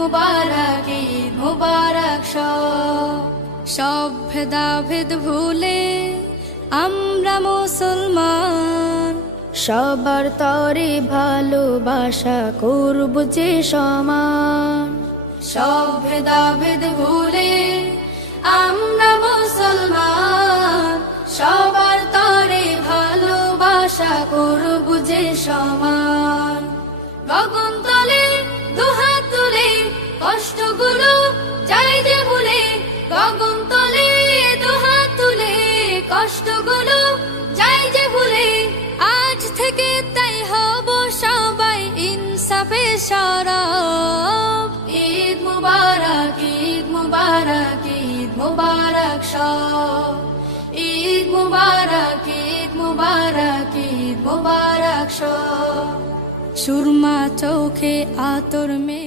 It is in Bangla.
মুবারক, ঈদ মুবারক। সব ভেদাভেদ ভুলে আমরা মুসলমান, সবার তরে ভালোবাসা করব যে সমান। সব ভেদাভেদ ভুলে আমরা মুসলমান, সবার তরে ভালোবাসা করব যে সমান। গগন তলে দুহাত তুলে কষ্টগুলো চাই যে ভুলে, গগন তলে দুহাত তুলে কষ্টগুলো চাই যে ভুলে। আজ থেকে তাই হব সবাই ইনসাফে সরব। ঈদ মুবারক, ঈদ মুবারক, ঈদ মুবারক সব। ঈদ মুবারক, ঈদ মুবারক, ঈদ মুবারক সব। সুরমা চোখে আতর মে